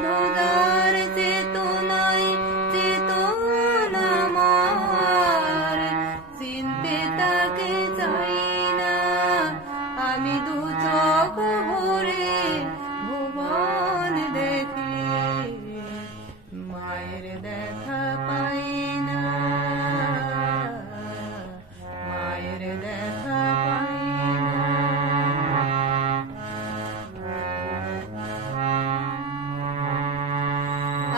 শুধু যার চেতনায় চেতনা আমার, চিনতে তাকে চাই না আমি দু চোখ ভরে ভুবন দেখি, মায়ের দেখা পাই না, মায়ের দেখা পাই না।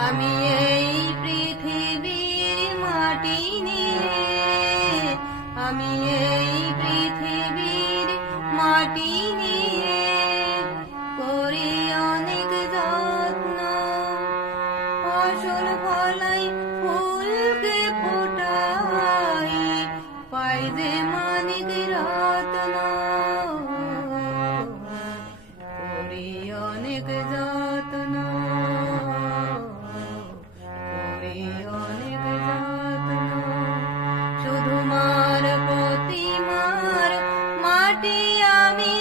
আমি এই পৃথিবীর মাটি নিয়ে, আমি এই পৃথিবীর মাটি নিয়ে করি অনেক যত্ন, ফসল ফলাই ফুলকে ফোটাই, পাই যে মানিক রত্ন, করি অনেক যত্ন, অনেক যত্ন। শুধু মার প্রতিমার মাটি আমি,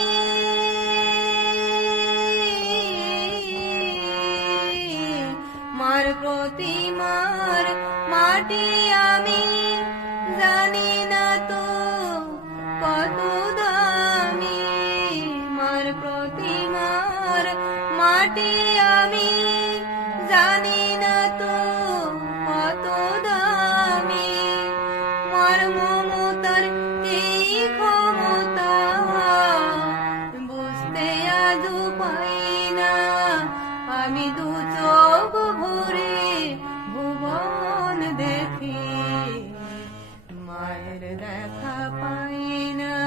মার প্রতিমার মাটি আমি, জানি না তো কত দামি, মার প্রতিমার মাটি আমি, জানি না তো কত দামি, মার মমতার এই ক্ষমতা বুঝতে আজও পাই না আমি দু চোখ ভরে ভুবন দেখি, মায়ের দেখা পাই না,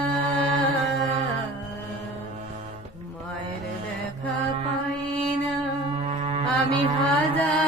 মায়ের দেখা পাই না। আমি হাজার